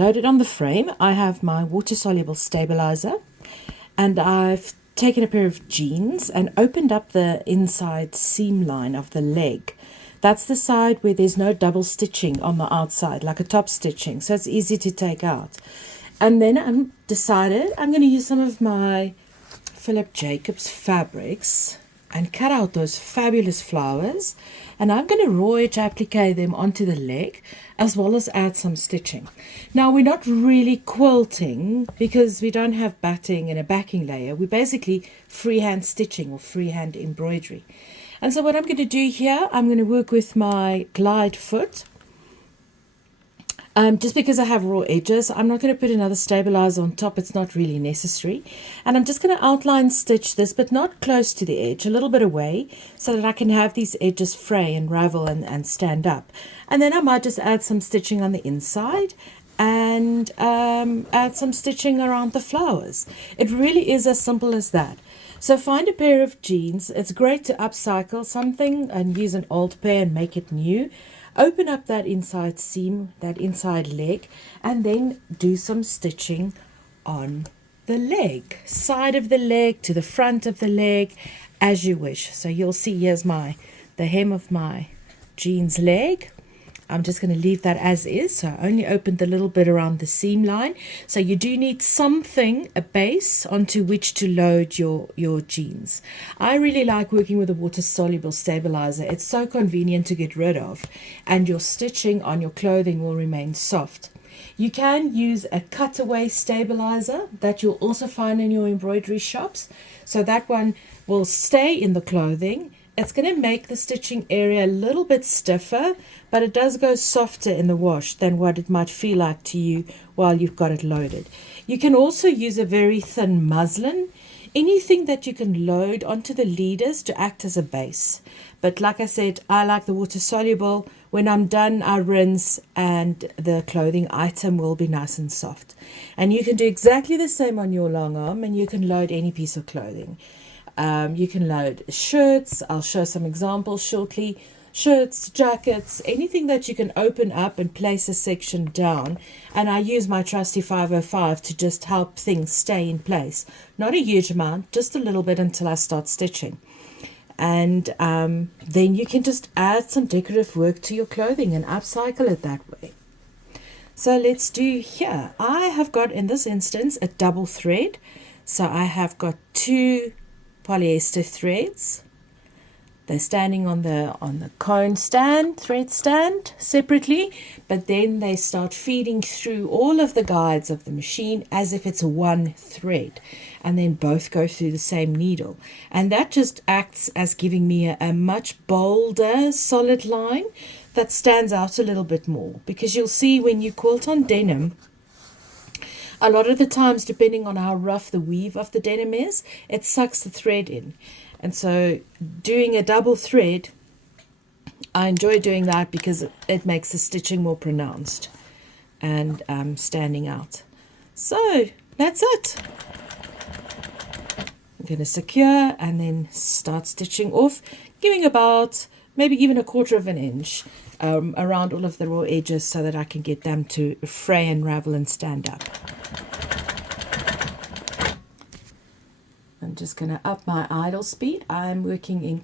Loaded on the frame, I have my water-soluble stabilizer, and I've taken a pair of jeans and opened up the inside seam line of the leg. That's the side where there's no double stitching on the outside, like a top stitching, so it's easy to take out. And then I'm decided I'm going to use some of my Philip Jacobs fabrics and cut out those fabulous flowers, and I'm going to raw edge applique them onto the leg as well as add some stitching. Now we're not really quilting because we don't have batting and a backing layer. We're basically freehand stitching or freehand embroidery. And so what I'm going to do here, I'm going to work with my glide foot. Just because I have raw edges, I'm not going to put another stabilizer on top. It's not really necessary. And I'm just going to outline stitch this, but not close to the edge, a little bit away, so that I can have these edges fray and ravel and stand up. And then I might just add some stitching on the inside and add some stitching around the flowers. It really is as simple as that. So find a pair of jeans. It's great to upcycle something and use an old pair and make it new. Open up that inside seam, that inside leg, and then do some stitching on the leg, side of the leg to the front of the leg, as you wish. So you'll see here's the hem of my jeans leg. I'm just going to leave that as is. So I only opened the little bit around the seam line. So you do need something, a base onto which to load your jeans. I really like working with a water-soluble stabilizer. It's so convenient to get rid of, and your stitching on your clothing will remain soft. You can use a cutaway stabilizer that you'll also find in your embroidery shops. So that one will stay in the clothing. It's going to make the stitching area a little bit stiffer, but it does go softer in the wash than what it might feel like to you while you've got it loaded. You can also use a very thin muslin, anything that you can load onto the leaders to act as a base. But like I said, I like the water soluble. When I'm done, I rinse and the clothing item will be nice and soft. And you can do exactly the same on your long arm, and you can load any piece of clothing. You can load shirts. I'll show some examples shortly. Shirts, jackets, anything that you can open up and place a section down. And I use my trusty 505 to just help things stay in place. Not a huge amount, just a little bit until I start stitching. And then you can just add some decorative work to your clothing and upcycle it that way. So let's do here. I have got, in this instance, a double thread. So I have got 2 polyester threads. They're standing on the cone stand, thread stand separately, but then they start feeding through all of the guides of the machine as if it's one thread, and then both go through the same needle. And that just acts as giving me a much bolder solid line that stands out a little bit more, because you'll see when you quilt on denim, a lot of the times, depending on how rough the weave of the denim is, it sucks the thread in. And so doing a double thread, I enjoy doing that because it makes the stitching more pronounced and standing out. So that's it. I'm going to secure and then start stitching off, giving about maybe even 1/4 of an inch around all of the raw edges so that I can get them to fray and ravel and stand up. I'm just going to up my idle speed. I'm working in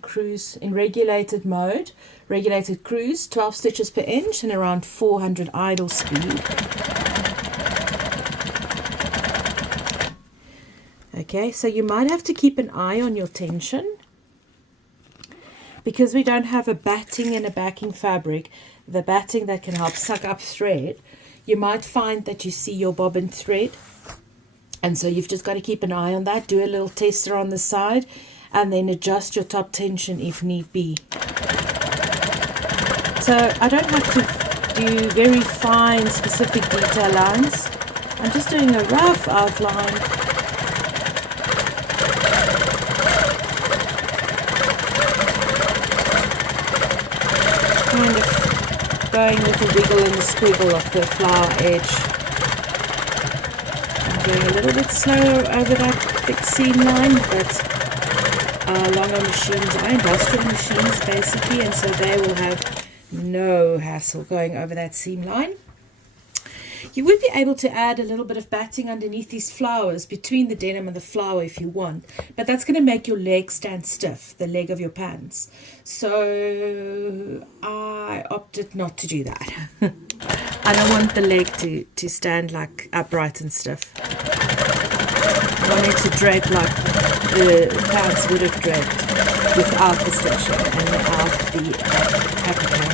regulated mode, regulated cruise, 12 stitches per inch and around 400 idle speed. Okay, so you might have to keep an eye on your tension. Because we don't have a batting and a backing fabric, the batting that can help suck up thread, you might find that you see your bobbin thread. And so you've just got to keep an eye on that. Do a little tester on the side and then adjust your top tension if need be. So I don't have to do very fine specific detail lines. I'm just doing a rough outline. Kind of going with the wiggle and the squiggle of the flower edge. Going a little bit slower over that thick seam line, but our longer machines are industrial machines basically, and so they will have no hassle going over that seam line. You would be able to add a little bit of batting underneath these flowers, between the denim and the flower if you want, but that's going to make your leg stand stiff, the leg of your pants. So I opted not to do that. I don't want the leg to stand like upright and stiff. I want it to drape like the pants would have draped without the stitching and without the applique.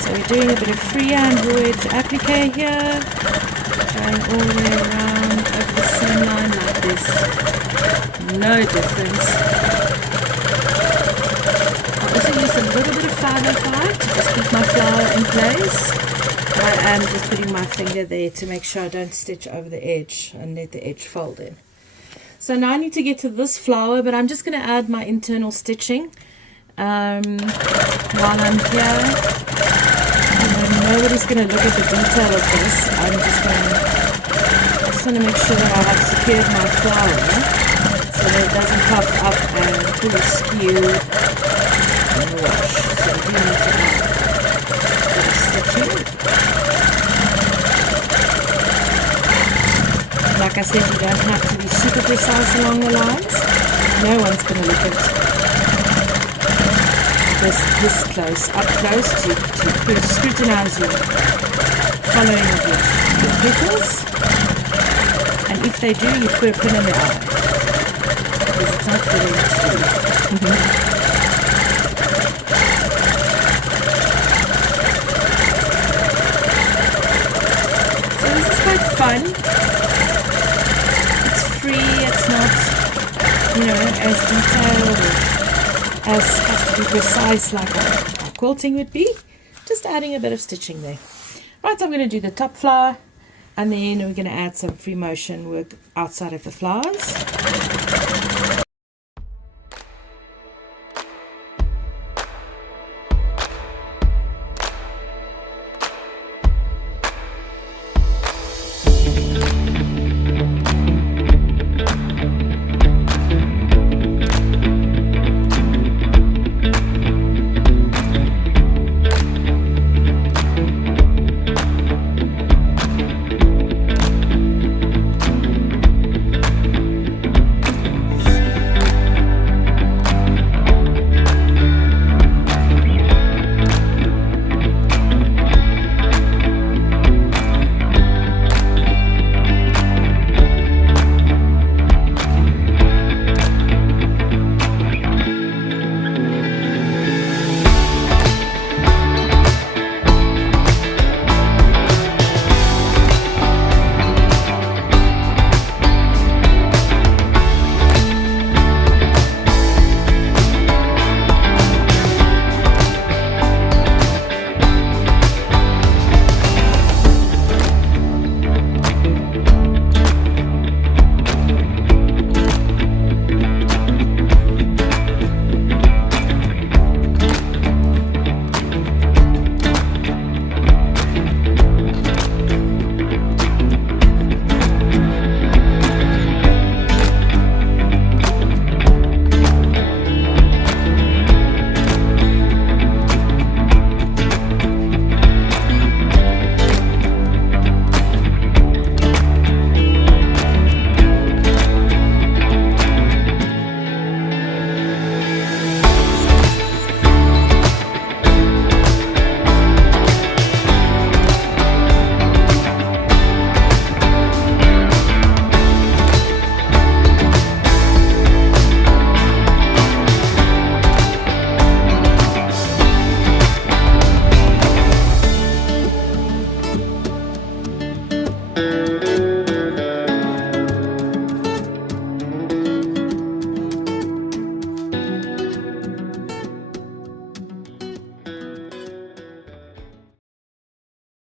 So we're doing a bit of freehand raw edge applique here, going all the way around over the seam line like this. No difference. I'll also use a little bit of 505 to just keep my flower in place. I am just putting my finger there to make sure I don't stitch over the edge and let the edge fold in. So now I need to get to this flower, but I'm just going to add my internal stitching while I'm here. Nobody's going to look at the detail of this. I just want to make sure that I have secured my flower so that it doesn't puff up and pull askew and wash. So we do need to add a bit of stitching. Like I said, you don't have to be super precise along the lines. No one's going to look at this close, up close to scrutinize your following of your petals. And if they do, you put a pin in the eye, because it's not for them to do. So this is quite fun. It's free, it's not, as detailed or as has to be precise like our quilting would be. Just adding a bit of stitching there. Right, so I'm going to do the top flower, and then we're going to add some free motion work outside of the flowers.